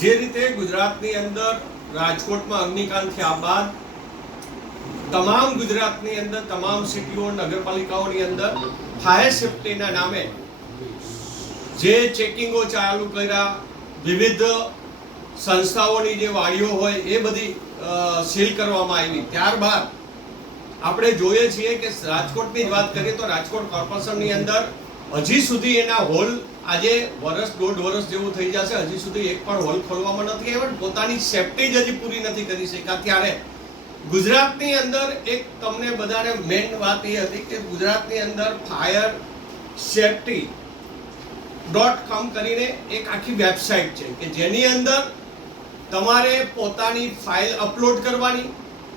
જે રીતે ગુજરાતની અંદર રાજકોટમાં અગ્નિકાંડ થયા બાદ તમામ ગુજરાતની અંદર, તમામ સિટીઓ, નગરપાલિકાઓની અંદર ફાયર સેફ્ટીના નામે જે ચેકિંગો ચાલુ કર્યા, વિવિધ સંસ્થાઓની જે વાડીઓ હોય એ બધી સીલ કરવામાં આવી. ત્યારબાદ આપણે જોઈએ છીએ કે રાજકોટની વાત કરીએ તો રાજકોટ કોર્પોરેશનની અંદર હજી સુધી એના હોલ આજે વર્ષ દોઢ વર્ષ જેવું થઈ જશે. હજી સુધી એક પણ હોલ ખોલવામાં નથી આવ્યો પોતાની સેફટી જ હજી પૂરી નથી કરી શક્યા ત્યારે ગુજરાતની અંદર એક તમને બધાને મેઇન વાત એ હતી કે ગુજરાતની અંદર ફાયર સેફટી ડોટ કોમ કરીને એક આખી વેબસાઇટ છે કે જેની અંદર તમારે પોતાની ફાઇલ અપલોડ કરવાની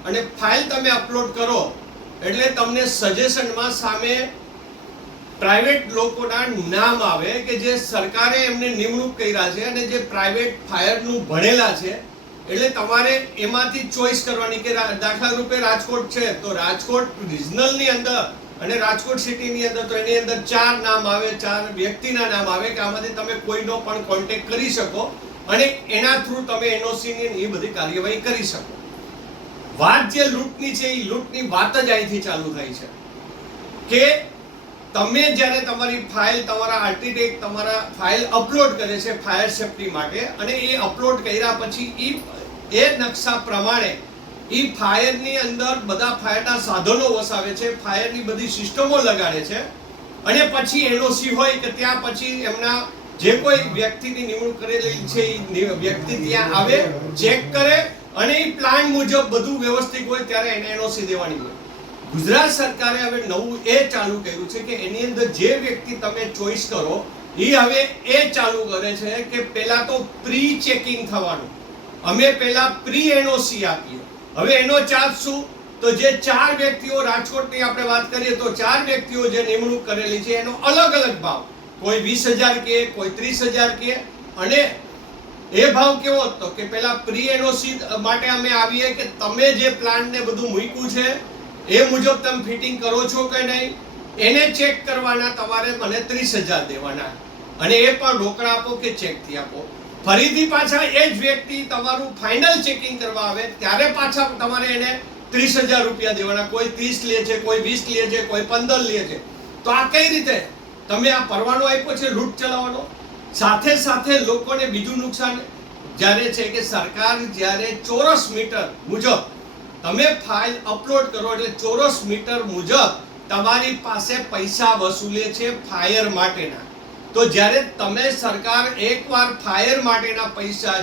અને ફાઇલ તમે અપલોડ કરો એટલે તમને સજેશનમાં સામે પ્રાઇવેટ લોકોના નામ આવે કે જે સરકારે એમને નિમણૂક કર્યા છે અને જે પ્રાઇવેટ ફાયરનું ભણેલા છે, એટલે તમારે એમાંથી ચોઈસ કરવાની કે દાખલા રૂપે રાજકોટ છે, તો રાજકોટ રિજનલની અંદર અને રાજકોટ સિટીની અંદર તો એની અંદર ચાર નામ આવે, ચાર વ્યક્તિના નામ આવે કે આમાંથી તમે કોઈનો પણ કોન્ટેક કરી શકો અને એના થ્રુ તમે એનઓસી ની એ બધી કાર્યવાહી કરી શકો. વાત જે લૂંટની છે, એ લૂંટની વાત જ અહીંથી ચાલુ થાય છે કે તમે જ્યારે તમારી ફાઇલ તમારા આર્કિટેક્ટ તમારા ફાઇલ અપલોડ કરે છે ફાયર સેફટી માટે, અને એ અપલોડ કર્યા પછી ઈ એ નકશા પ્રમાણે એ ફાયરની અંદર બધા ફાયરના સાધનો વસાવે છે ફાયરની બધી સિસ્ટમો લગાડે છે, અને પછી એનઓસી હોય કે ત્યાં પછી એમના જે કોઈ વ્યક્તિની નિમણૂક કરેલી છે, એ વ્યક્તિ ત્યાં આવે ચેક કરે, અને એ પ્લાન મુજબ બધું વ્યવસ્થિત હોય ત્યારે એને એનઓસી દેવાની હોય. ગુજરાત સરકારે હવે નવું એ ચાલુ કર્યું છે કે એની અંદર જે વ્યક્તિ તમે ચોઈસ કરો એ હવે એ ચાલુ કરે છે કે પહેલા તો પ્રી ચેકિંગ થવાનું. અમે પહેલા પ્રી એનઓસી આપીએ. હવે એનો ચાર્જ શું? તો જે ચાર વ્યક્તિઓ રાજકોટની આપણે વાત કરીએ તો ચાર વ્યક્તિઓ જે નિમણૂક કરેલી છે, એનો અલગ અલગ ભાવ. કોઈ વીસ હજાર કે, કોઈ ત્રીસ હજાર કે. અને એ ભાવ કેવો હતો કે પેલા પ્રી એનઓસી માટે અમે આવીએ કે તમે જે પ્લાન ને બધું મૂક્યું છે એ મુજબ તમે ફિટિંગ કરો છો કે નહીં, એને ચેક કરવાના તમારે મને ત્રીસ હજાર દેવાના. અને એ પણ રોકડા આપો કે ચેકથી આપો. ફરીથી પાછા એ જ વ્યક્તિ તમારું ફાઇનલ ચેકિંગ કરવા આવે, ત્યારે પાછા તમારે એને ત્રીસ હજાર રૂપિયા દેવાના. કોઈ ત્રીસ લે છે, કોઈ વીસ લે છે, કોઈ પંદર લે છે. તો આ કઈ રીતે? તમે આ પરવાનો આપ્યો છે લૂંટ ચલાવવાનો? સાથે સાથે લોકોને બીજું નુકસાન જ્યારે છે કે સરકાર જ્યારે ચોરસ મીટર મુજબ તમે ફાઇલ અપલોડ કરો એટલે ચોરસ મીટર મુજબ તમારી પાસે પૈસા વસૂલે છે ફાયર માટેના. તો જ્યારે તમે સરકાર એકવાર ફાયર માટેના પૈસા